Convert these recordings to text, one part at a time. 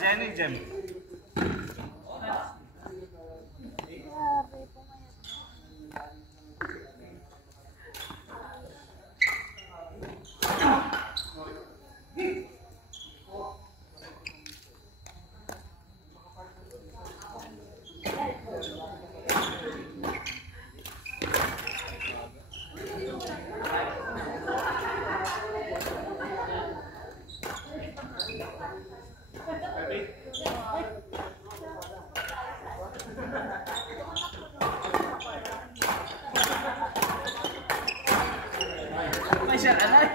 Jenny, Jem. Siya alay.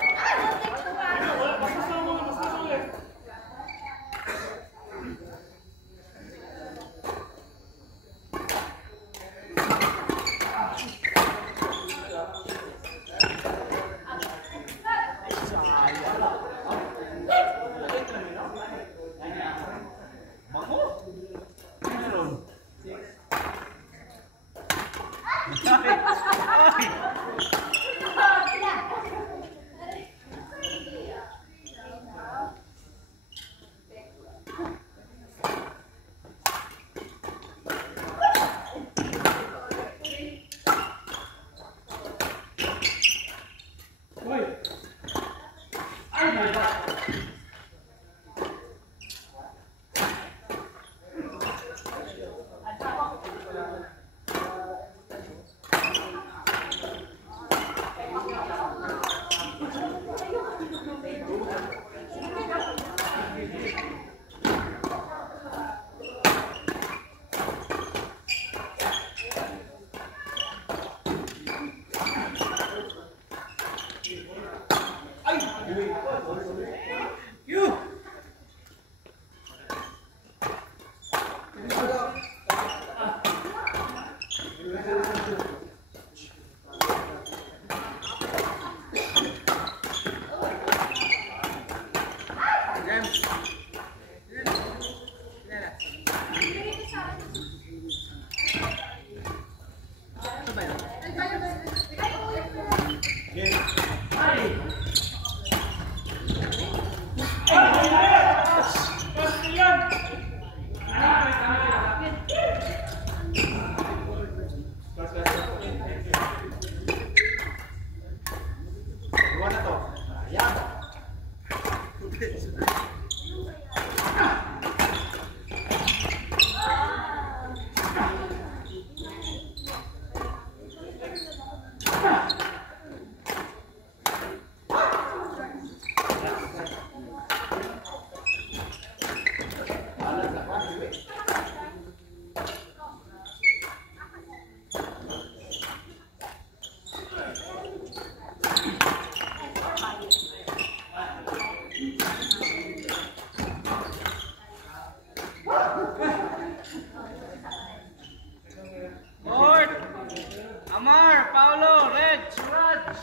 Amar, Paulo, Reg, Suraj.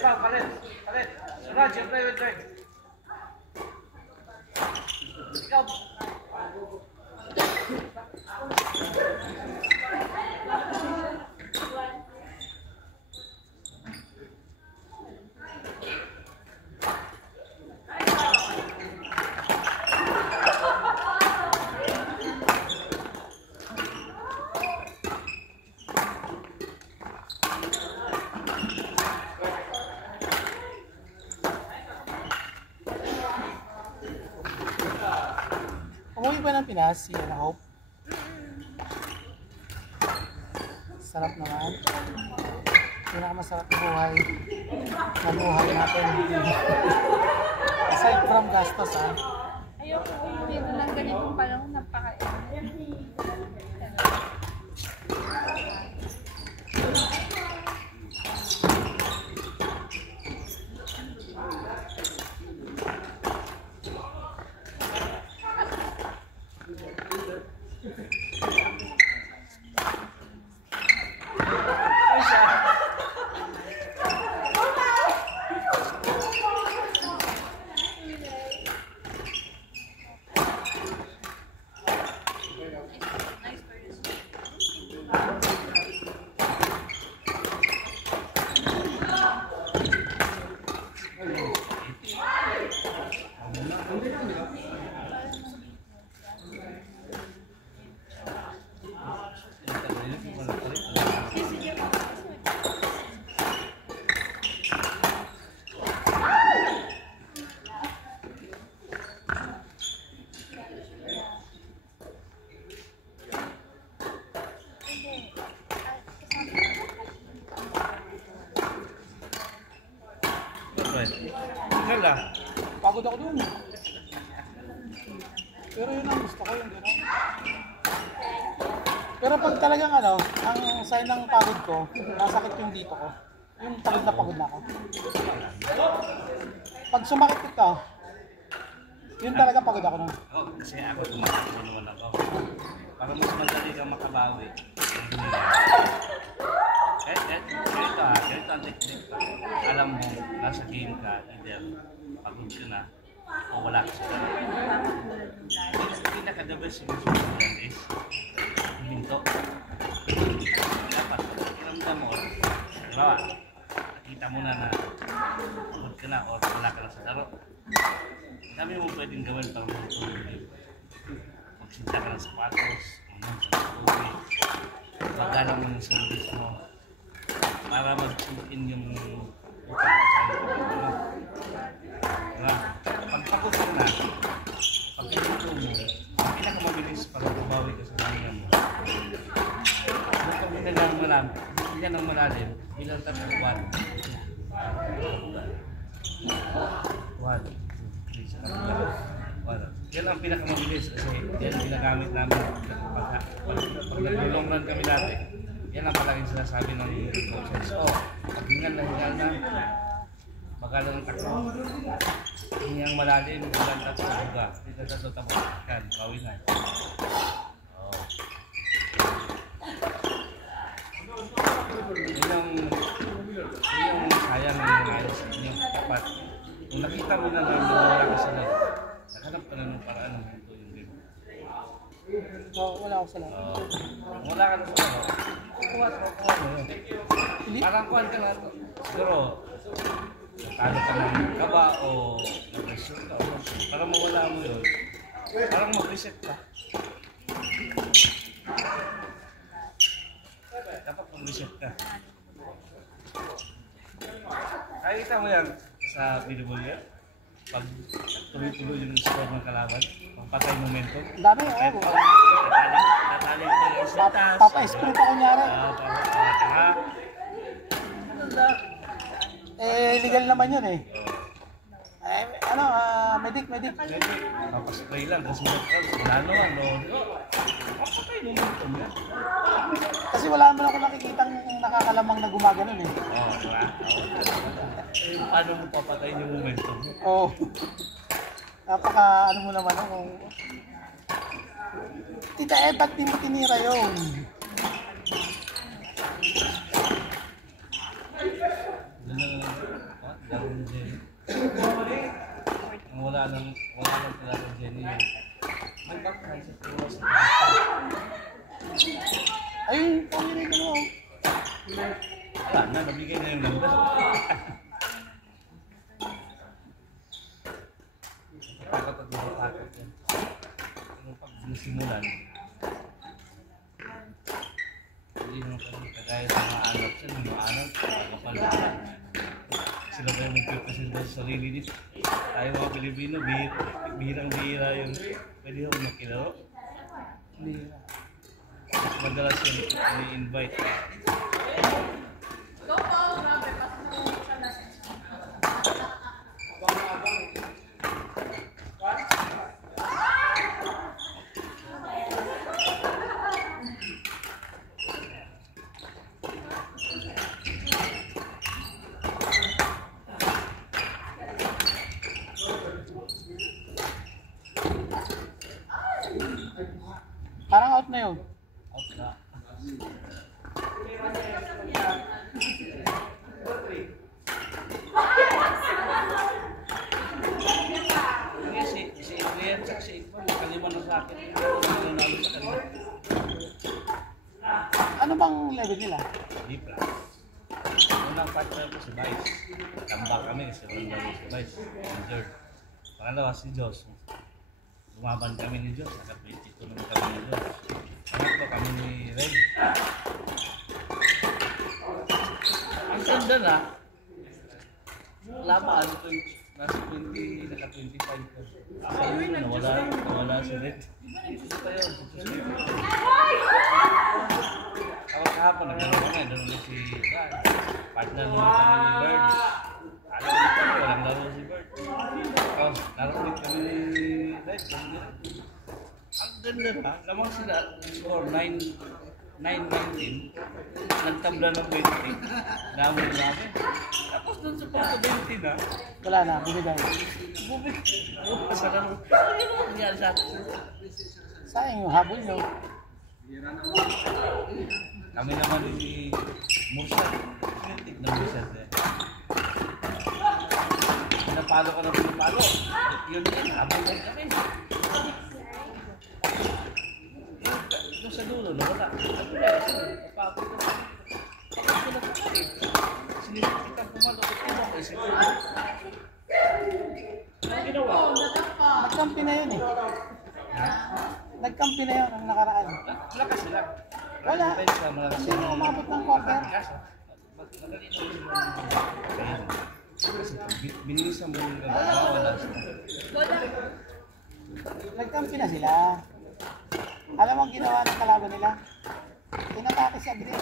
Khalid, Suraj, you play with Greg. Go. Umuwi ba ng Pinas si Hope? Sarap naman. pinakamasarap na buhay natin. Aside from gastos, ha? Ayoko ulit ng ganitong panahon, napaka-init. Tingnan lang. Pagod ako dun. Pero yun ang gusto ko, yung gano'n. Pero pag talagang ano, ang sign ng pagod ko, nasakit yung dito ko. Yung pagod na ako. Pag sumakit ito, yun talaga pagod ako nun. Oo, kasi ako tumatakbo naman ako. Para mas madali kang makabawi. Ganito ang technique ko. Alam mo, nasa game ka, either pagod ka na, o wala ka sa pinaka-the best solution yan is huminto. Dapat, iramdam mo, halimbawa, nakita mo na pagod ka na o wala ka na sa laro. Dami mo pwedeng gawin para matulog. Magsinta ka ng sapatos, sa tubig, magalang mo ng service mo para mag-in yung utak mo sa iyo. Diba? Pag pagod ka na, pag ganito mo, pinakamabilis para bumawi ka sa kanya mo. Kung hindi ng malalim, bilang tatlo, 1. Yan ang pinakamabilis kasi yan ginagamit namin pag nag-long run kami dati. Yan ang palaging sinasabi ng coaches. Pag hingal na, magalang ang takbo. Hingang malalim, bilang tatlo, buga. Dito tatlo, tapos kan, bawi na. Yun yung sayang ng nangyari sa inyo. Dapat, kung nakita mo na wala ka sa laro, naghanap ka na ng paraan ng ito yung game. Wala ako sa laro. Wala ka na sa laro, kukuha mo yun. Parang kuhan ka na ito. Siguro, talo ka ng kaba o nag-resume ka. Para mawala mo yun, parang mag-reset ka. Dapat mag-reset ka. Nakikita mo yan sa video yan. Pag tuloy-tuloy yung score ng kalaban, pagpatay momentum. Ang dami, Tatali ko yung sitas. Papa-sprint ako nyari. Legal naman yun eh. Medic. Papaspray lang kasi wala naman. Papatay momentum yan. Kasi wala naman ako nakikitang nakakalamang na gumaganon eh. Diba? Paano mo papatayin yung momentum? Napaka mo naman kung Tita ba't di mo tinira yun? Gawin Jenny. Wala nang pala ng Jenny. May background sa tuwas. Ayun, pamirin ko mo. Wala na, nabigay na yung number. Takot at nakatakot yan. Pero pag nasimulan, hindi mo kami kagaya sa mga anak siya, mga anak, pagkapalan. Sila ba yung magpipresent sa sarili dito? Tayo mga Pilipino, bihirang-bihira yung pwede ako makilaro. Madalas yung i-invite. yun? Out na. Si Adrian at si Iqbal, kalima na sa akin. Nanalo sa kanila. Ano bang level nila? Di pra. Unang partner ko si Vice. Tambak kami kasi walang laro si Vice. Third. Pangalawa si Jos. Lumaban kami ni Jos. Naka-22 naman kami ni Jos. Pangatlo kami ni Red. Ang ganda na. Laban. Nasa 20, naka-25 ko. Sa yun, nawala si Red. Ito pa yun. Ako kahapon, naglaro kami. Doon ulit si Red. Partner naman kami ni Bird. Alam mo kami, walang laro si Bird. Tapos, laro ulit kami ni Red. Ang ganda na. Lamang sila, score 9-19. Nagtabla ng 20. Dami namin. Tapos doon sa punto 20 na. Wala na, binigay. Bumig. Sa laro. Ano yung nangyari sa akin? Sayang yung habol nyo. Kami naman ni Mursad. Kritik ng Mursad eh. Pinapalo ka ng pinapalo. Yun din, habol din kami. Doon sa dulo, nawala. Ano na, napapalo ka. Kapag sila ko kami. Sinisikit ang pumalo. Ano ginawa? Nagkampi na yun eh. Ha? Nagkampi na yun ang nakaraan. Malakas sila. Wala. Malakas Hindi sila. na umabot ng quarter. Kaso, magaling ako sila. Kasi binilisan mo yung wala sila. Nagkampi na sila. Alam mo ang ginawa ng kalaban nila? Tinatake si Adrian.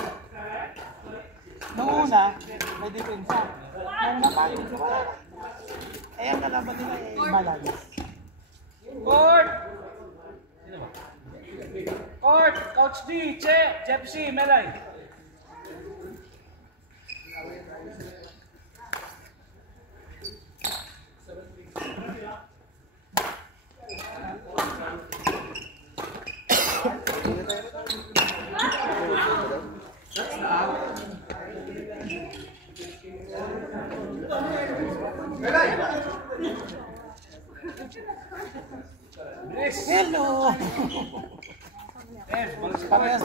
Noong una, may depensa. Nung napagod ko, wala na. Eh, ang kalaban nila eh, malagas. Court! Sino ba? Court! Coach D! Che! Jeff C! Melay! Hello! Yes, Parehas